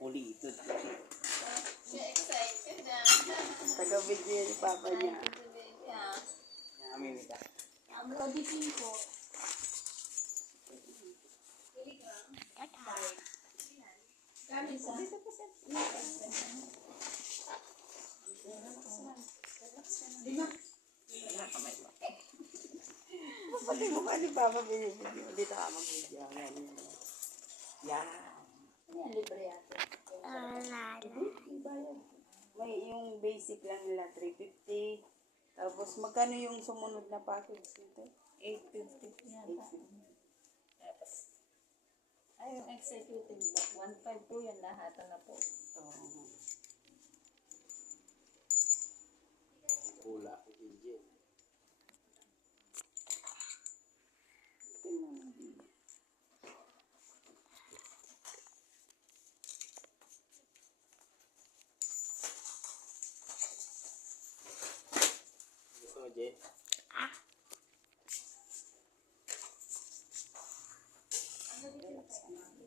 Kulitot. Siya excited na. Taga-video ni Papa niya. Amin ito. Ang loditin ko. Kami sa... Lima. Pati mukha ni Papa binibidyo. Dito ka mag-video. Yan, yan. Yan. Yan, libre yata. Iba yun. May yung basic lang nila, 350. Tapos magkano yung sumunod na package dito? 850 yata. Tapos, ay, yung executive, 1.5 po yan lahat na po. Oo. Pula. Engine. Gusto mo, Jay? Ano dito?